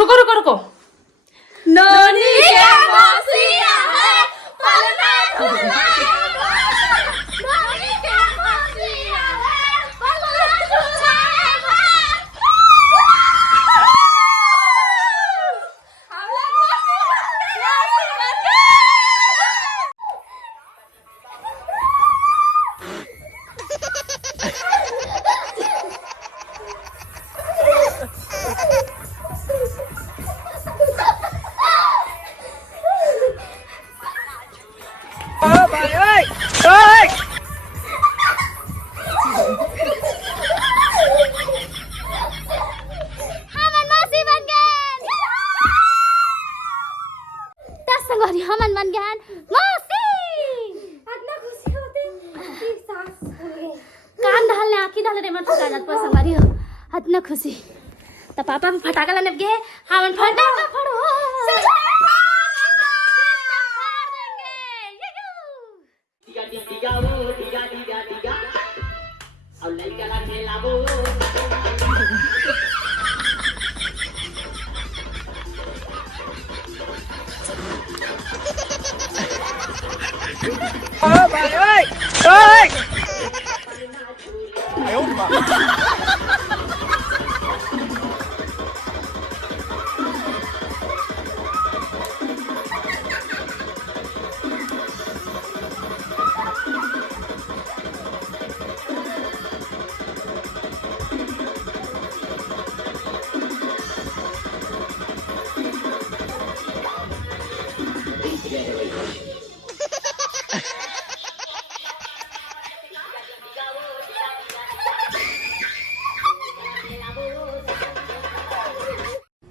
रुको रुको रुको। नानी के मौसिया है पलना झूला नानी के मौसिया है पलना झूला हम लोग हमन बन गए मौसी। इतना खुशी होते कि सांस कान ढालने आँखी ढालने रे मन ठुका जात पर संगारी हो इतना खुशी। तो पापा भी फटाका लाने गए हमन फटाका फोड़ो और लड़का ला खेलाबो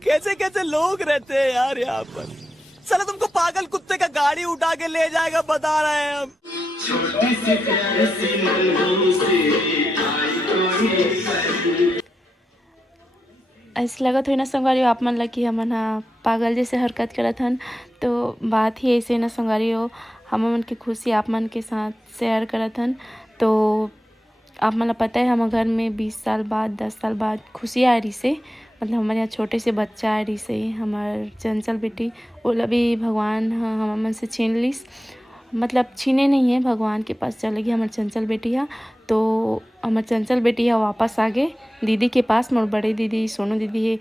कैसे कैसे लोग रहते हैं यार यहाँ पर। साला तुमको पागल कुत्ते का गाड़ी उठा के ले जाएगा बता रहे हैं हम। छोटी सी प्यारी सी मनों से आई कोई ऐसे लगत हुई ना संगवारी आप मन लगी हमन हा पागल जैसे हरकत करत हन। तो बात ही ऐसे ना संगवारी हो हम मन के खुशी आप मन के साथ शेयर करत हन। तो आप मन पता है हम घर में 20 साल बाद 10 साल बाद खुशी आ रही से मतलब हमारे यहाँ छोटे से बच्चा आ रही से हमार चंचल बेटी ओला भी भगवान हम मन से छीन लिस मतलब छीने नहीं है भगवान के पास चलेगी हमार चंचल बेटी है। तो हमार चंचल बेटी है वापस आ गए दीदी के पास मोर बड़े दीदी सोनू दीदी है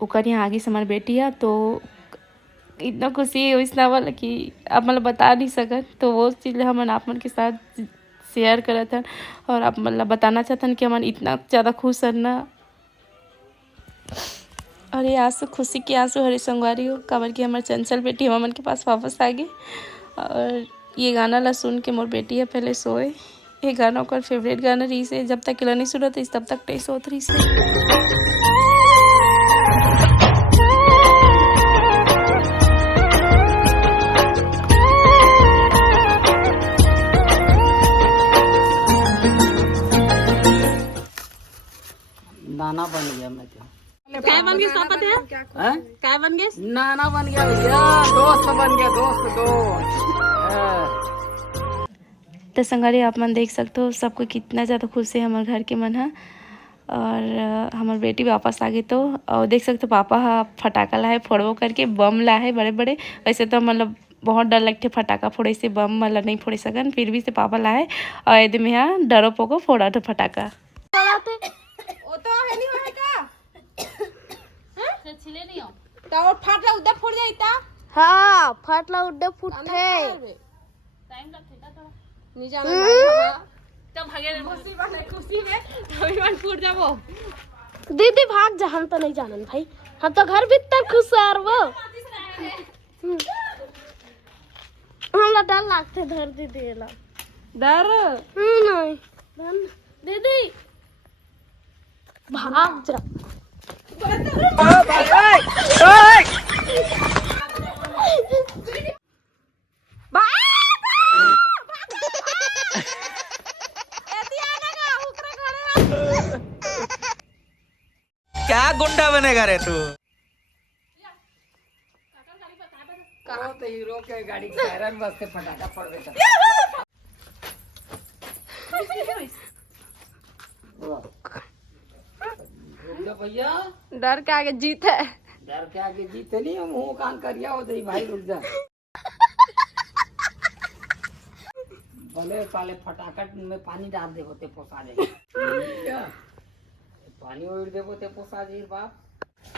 ओकर यहाँ आगे से हमार बेटी है। तो इतना खुशी है इतना वाला कि आप मतलब बता नहीं सकत। तो वो चीज़ हम आप मन के साथ शेयर करत हन और आप मतलब बताना चाहतन कि हम इतना ज़्यादा खुश हन ना। और ये आंसू खुशी के आंसू हरे संगवारी हो काबर कि हमारे चंचल बेटी हम मन के पास वापस आ गई। और ये गाना ला सुन के मोर बेटी है पहले सोए ये गाना ओकर फेवरेट गाना रही से जब तक किला नहीं सुनत तब तक टे सोत रही से। नाना बन गया मैं तो। काय बन गए पापा थे काय बन गए नाना बन गया भैया दोस्त बन गया दोस्त। तो संगारी आप मन देख सकते हो सबको कितना ज़्यादा खुश है हमारे घर के मन है। और हमारी बेटी वापस आ गई। तो और देख सकते हो पापा फटाका लाए फोड़ो करके बम लाए बड़े बड़े। वैसे तो मतलब बहुत डर लगते फटाका फोड़े से बम मतलब नहीं फोड़े सकन फिर भी से पापा लाए और यदि में यहाँ डरो पोको फोड़ा तो फटाका छिले नहीं हो तो फाटला उधर फूट जाता। हाँ फाटला उड्डे फुटते टाइम लगता थोड़ा नहीं जाना भाई तब भागे खुशी बने खुशी में तभी मन फूट जाबो। दीदी भाग जा हम तो नहीं जानन भाई हम तो घर भीतर खुश यार वो हमरा डर लगते धर दीदी ला डर नहीं दीदी भाग जा क्या गुंडा बनेगा रे तू। तो हीरो के गाड़ी सायरन बस से फटाका फोड़ देता। भैया डर के आगे जीत है। डर के आगे जीते नहीं हम मुंह कान करिया हो दई भाई रुक जा भले साले फटाकट में पानी डाल दे होते पोसा जाए पानी ओढ़ दे होते पोसा जाए बाप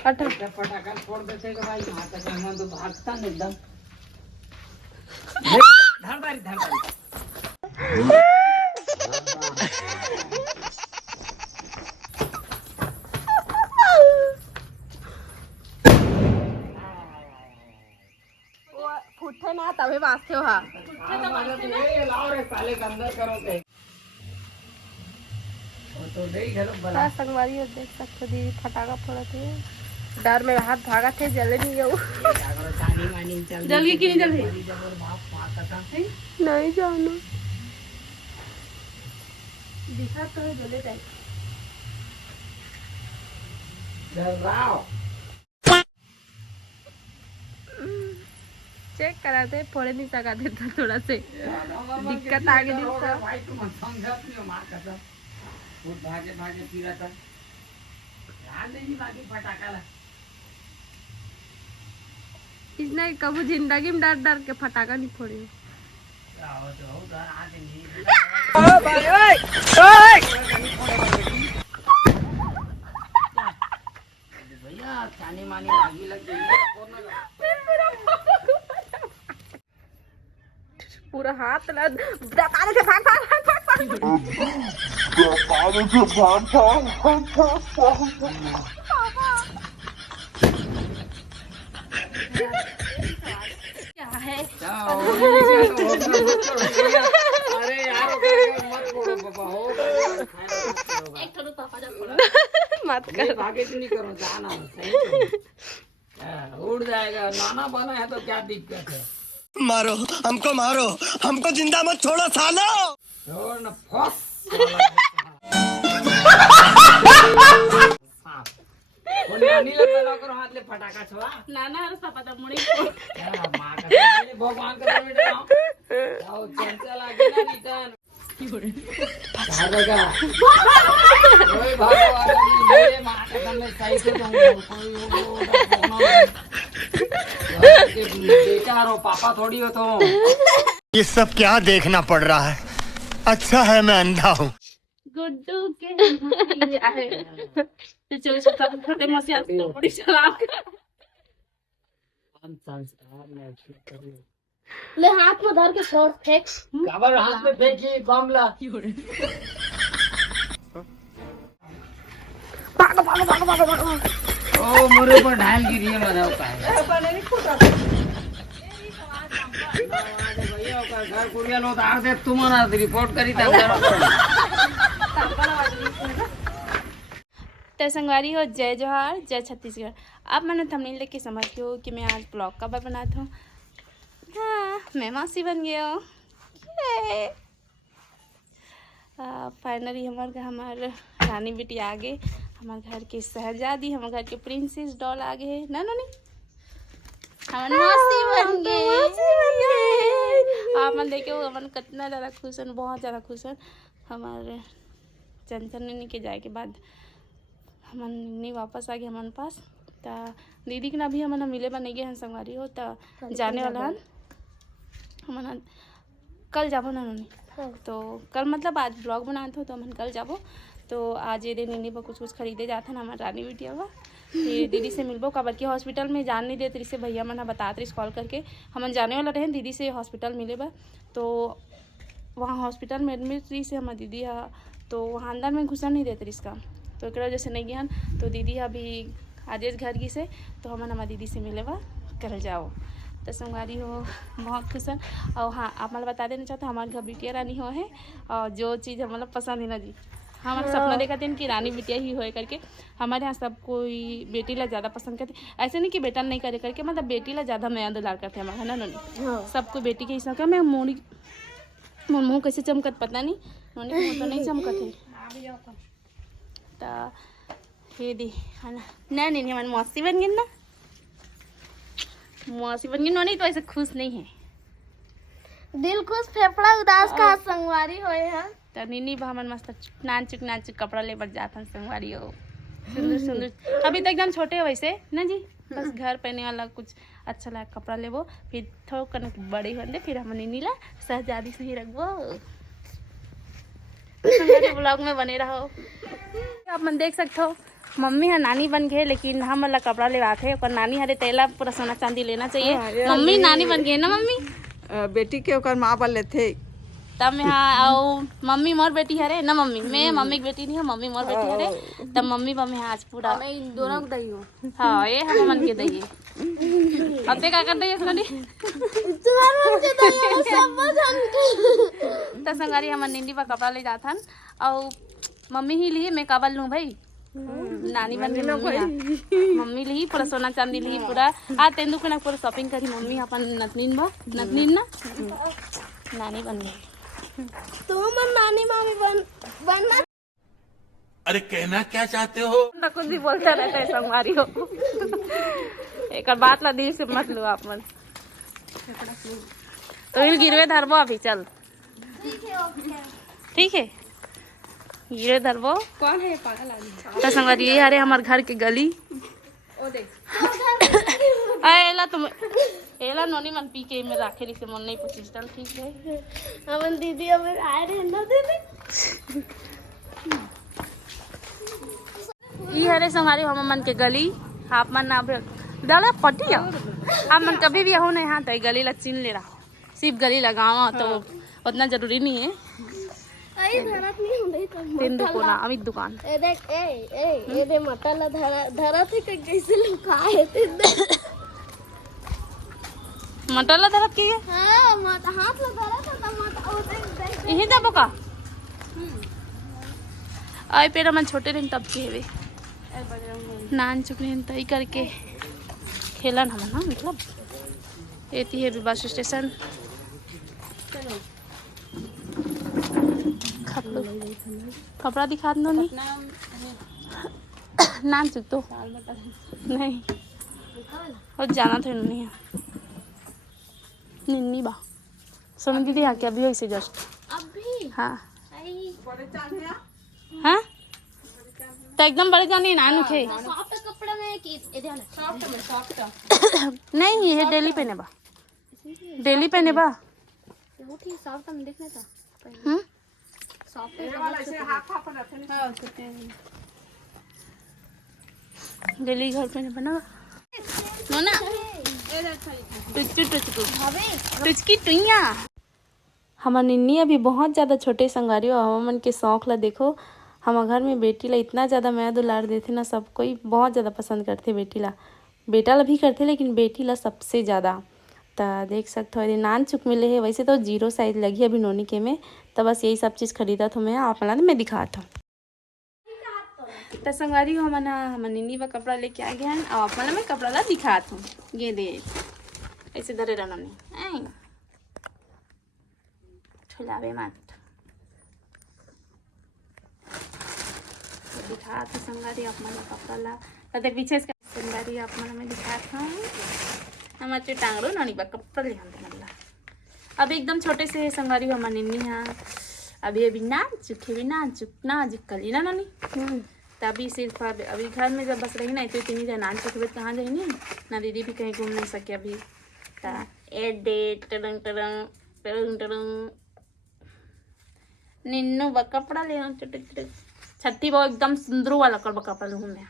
जब फटाकट छोड़ देते तो भाई यहाँ तक हम तो भागता नहीं एकदम धरबारी फुट्टे ना तभी बाजते हो हाँ लाओ रे साले के अंदर करो के तो नहीं घरो बना संगवारी हो देख सकते दीदी फटाका फोड़त है डर में हाथ भागा थे जले नहीं गयो पानी वानी चल जल गई कि नहीं जल गई जबर बाप मारता था नहीं जानो दिखा तो है जले टाइप चल राव चेक कराते फोड़े नहीं सका देता थोड़ा से दिक्कत आ गई उसका भाई तुम समझत नहीं मार का सब वो भागे फिरा था याद नहीं बाकी फटाका ला इसने कबू जिंदगी में डर डर के फटाका नहीं फोड़े आओ तो हो डर आज नहीं ओ भाई ओए भैया चानी मानी लागी लग गई पूरा हाथ लग बता दे भाग क्या है अरे यार मत बोलो बाबा हो एक थोड़ा पापा जब मत नहीं भागे तो नहीं करो जाना सही तो उड़ जाएगा नाना बना है तो क्या दिक्कत है मारो हमको जिंदा मत छोड़ो सालो छोड़ न फस वो नानी लगा करो हाथ ले फटाका छोड़ा नाना हर पापा तब मुड़ी माँ का भगवान का बेटा जाओ चंचल आगे ना रिटर्न भागेगा कोई भगवान मेरे माँ का सामने सही से कोई बेटा रो पापा थोड़ी हो तो ये सब क्या देखना पड़ रहा है अच्छा है मैं अंधा हूँ गुड्डू के आहे तो चलो सब छोटे मसिया बड़ी सलाम ले हाथ में धर के छोड़ फेंक काबर हाथ में फेंकी बमला ओ मोरे पर ढाल गिरी है मजा होता है भैया का घर कुड़िया लो तार दे तुम्हारा रिपोर्ट करी तो संगवारी हो जय जोहार जय छत्तीसगढ़। अब मैंने थंबनेल देख के समझ गए कि मैं आज ब्लॉग कवर बनाता हूँ। हाँ मैं मौसी बन गया हूँ। फाइनली हमारे रानी बेटी आ गए, हमारे घर के शहजादी, हमारे घर के प्रिंसेस डॉल आ गए ना नहीं हमारे मौसी बन गए। आप मन देखे हो मन कितना ज़्यादा खुश हैं, बहुत ज़्यादा खुश हैं। हमारे चंचल ने के जाए के बाद हमन नहीं वापस आ गए हमारे पास। तो दीदी के ना भी हमन मिले बा नहीं गए हैं संगवारी हो तो जाने वाला हन हमन कल जाबो ना नहीं तो कल मतलब आज ब्लॉग बनाए थे तो हमन कल जाबो। तो आज ये दिन नहीं कुछ खरीदे जाते हैं हमारे रानी बिटिया बा फिर दीदी से मिलबो काबर के हॉस्पिटल में जान नहीं देते से भैया मन बताते रही कॉल करके हमन जाने वाला रहे दीदी से हॉस्पिटल मिले बा। तो वहाँ हॉस्पिटल में एडमिट रही से हमारी दीदी तो वहाँ अंदर में घुसा नहीं देते इसका तो एक वजह से नहीं गया तो दीदी अभी आज घर की से तो हमन हमारी दीदी से मिले बा कल जाओ। तो संगवारी हो बहुत खुश है। और हाँ आप मतलब बता देना चाहते हमारे घर बिटिया रानी हो है और जो चीज़ मतलब पसंद है ना जी हमारे सपना देखा थे कि रानी बिटिया ही होए करके। हमारे यहाँ सब कोई बेटी ला ज़्यादा पसंद करते, ऐसे नहीं कि बेटा नहीं करे करके मतलब बेटी ला ज़्यादा मैं दुलार करते हमारे है ना नहीं सबको बेटी के हिसाब का। मैं मोनी मुँह कैसे चमकत पता नहीं मोनी मुँह तो नहीं चमकत है। तो हे दी है ना नहीं हमारी मौसी बन गई ना मौसी बन गई नहीं तो ऐसे खुश नहीं है दिल खुश फेफड़ा उदास का संगवारी होए हैं। तो नीनी बा हमन मस्त नान चुक कपड़ा ले बर जात हन संगवारी हो सुंदर सुंदर अभी तो एकदम छोटे हो वैसे ना जी, बस घर पहने वाला कुछ अच्छा लगा कपड़ा लेबो, फिर थोड़ा कनक बड़े होंगे फिर हम नीला शहजादी से ही रखबो। हमारे ब्लॉग में बने रहो। आप मन देख सकते हो मम्मी है नानी बन गए, लेकिन हम वाला कपड़ा ले आते और नानी हरे तेला पूरा सोना चांदी लेना चाहिए। मम्मी नानी बन गई ना मम्मी, बेटी के ओकर माँ वाले थे तब मैं हाँ आओ मम्मी मोर बेटी हरे ना मम्मी, मैं मम्मी की बेटी नहीं हूँ, मम्मी मोर बेटी हरे, तब मम्मी बम्मी आज पूरा मैं दोनों को दही हूँ। हाँ ये हम मन के दही अब ते का कर दही सुनी तो संगारी हम निंदी पर कपड़ा ले जाता और मम्मी ही ली, मैं काबल लूँ भाई नानी बन गई मम्मी ली पूरा सोना चांदी ली पूरा आ तेंदु के ना पूरा शॉपिंग करी मम्मी अपन नतनीन ना नानी बन गई। तो मन नानी मामी बनना। अरे कहना क्या चाहते हो? तो कुछ भी बोलता रहता है संगवारी हो एक बात ला दिल से मत लो आप मन, तो इन गिरवे धरबो अभी चल ठीक है गिरवे धरबो। कौन है पागल आदमी? तो संगवारी ये अरे हमारे घर की गली ओ देख एला तुम एला नोनी मन पी के में राखे से मन नहीं पूछिस चल ठीक है। हमन दीदी अबे आए रहे ना दीदी। ये हरे संगवारी हम मन के गली आप मन ना डाला पटिया आप मन कभी भी हो नहीं हाँ तो गली ला चिन ले रहा सिर्फ गली लगाओ तो उतना जरूरी नहीं है। आई धरत नहीं हुंदे तो तीन दुकान अमित दुकान ए देख ए दे मटला धरत है कैसे लुकाए थे। मटला तरफ की है हां मत हाथ लगा रहा था मत ओ देख यही जाबो का आई पेरा मन छोटे दिन तब के हेवे नान चुकने तई करके खेलन हम ना मतलब एती है बस स्टेशन कपड़ा दिखा दो नहीं नान चुक तो नहीं और जाना था नहीं निन्नी बा सोनी दीदी यहाँ के अभी हो इसे जस्ट अभी हाँ आई हाँ तो एकदम बड़े जाने नानू थे सॉफ्ट कपड़ा में की इधर सॉफ्ट नहीं ये डेली पहने बा डेली पहने बा वो ठीक सॉफ्ट में देखना था हम्म सॉफ्ट ये वाला ऐसे हाथ हाथ पर रखे नहीं। डेली घर पहने बना नो ना टुचकी टुइया हमार निन्नी अभी बहुत ज़्यादा छोटे संगारी हो हम मन के शौक ला देखो हमारे घर में बेटी ला इतना ज़्यादा मैं दुलार देते ना सब कोई बहुत ज़्यादा पसंद करते बेटी ला, बेटा ला भी करते लेकिन बेटी ला सबसे ज़्यादा। तो देख सकते हो यदि नान चुक मिले है वैसे तो 0 साइज लगी अभी नोनी के में, तो बस यही सब चीज़ खरीदा था मैं आप मैं दिखाता हूँ। तो संगवारी हो हम निन्नी का कपड़ा लेके आ गया और अपना मैं कपड़ा ला दिखाता हूँ। ये दे ऐसे धरे रहना नहीं छुलावे मत दिखाते संगवारी अपना कपड़ा ला तो पीछे संगवारी अपना मैं दिखाता हूँ हमारे टांगड़ो नानी बा कपड़ा ले मतलब अभी एकदम छोटे से संगवारी हमारे निन्नी हाँ अभी नाजुक कली ना नानी तभी सिर्फ अभी घर में जब बस रही ना तो इतनी जन नान चुके कहाँ जाए नहीं ना दीदी भी कहीं घूम नहीं सके अभी ए डे टरंग टरंग टरंग टरंग निन्नू बा कपड़ा ले छठी वो एकदम सुंदर वाला कपड़ा लूँ मैं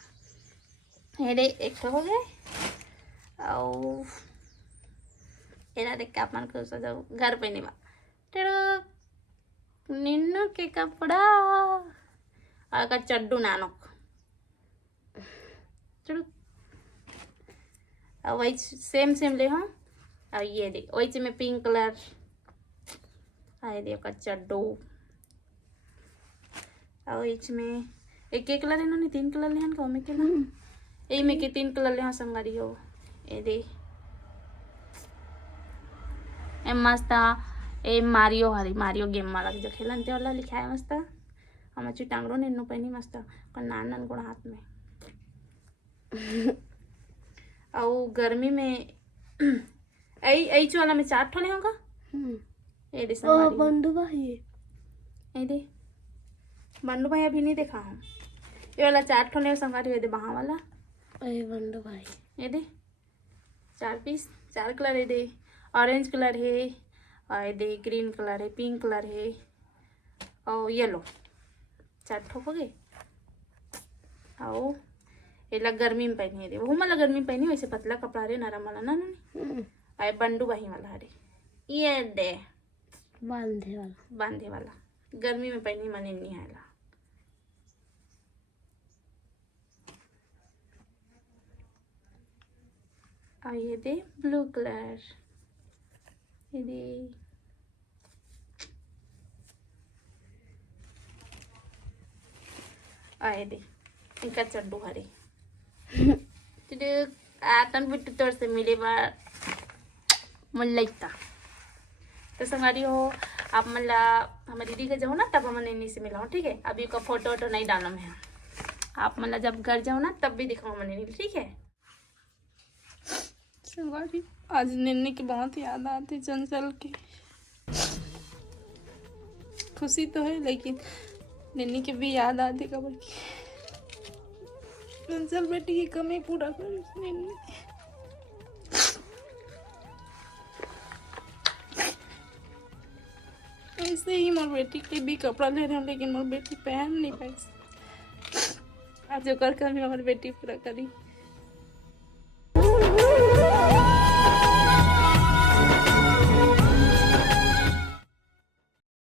हेरे एक हो गए और एरा देख के अपन को सजाओ घर पे नहीं बा टेरो निन्नू के कपड़ा और का चड्डू नानक चलो और वही सेम ले हाँ और ये देख वही में पिंक कलर आए दे का चड्डू और इच में एक कलर है ना 3 कलर ले का में के ना यही में के 3 कलर ले हाँ संगारी हो ए दे ए मस्त ए मारियो हरी मारियो गेम वाला जो खेलन ते वाला लिखा है मस्त हम अच्छी टांगड़ो ने पहनी मस्त नान नान गुण हाथ में और गर्मी में ऐ वाला में 4 ठोले होगा ए दे संगारी बंधु भाई ए दे बंडू भाई अभी नहीं देखा हूँ ये वाला 4 ठो ले संगारी ये दे बहा वाला अरे बंडू भाई ये दे 4 पीस 4 कलर है दे ऑरेंज कलर है और ये दे ग्रीन कलर है पिंक कलर है और येलो 4 ठो हो गए। और ये ला गर्मी में पहनी है दे वो मला गर्मी में पहनी वैसे पतला कपड़ा रे नरम वाला ना ना आए बंडू बाही वाला हरे ये दे बांधे वाला गर्मी में पहनी मने नहीं आएला। और ये दे ब्लू कलर ये दे और ये दे इनका चड्डू हरे आतन बिट्टू तोर से मिले बार मुल्लैता तो संगारी हो आप मला हमारी दीदी के जाओ ना तब हम नैनी से मिला हो ठीक है। अभी का फोटो वोटो नहीं डाला मैं आप मला जब घर जाओ ना तब भी दिखाऊँ मैंने ठीक है। संगारी आज नैनी की बहुत याद आती चंचल की खुशी तो है लेकिन नैनी की भी याद आती कबर की चंचल बेटी की कमी पूरा करी नैनी। ऐसे ही मोर बेटी के भी कपड़ा ले रहे हैं लेकिन मोर बेटी पहन नहीं पाई आज कर कमी हमारी बेटी पूरा करी।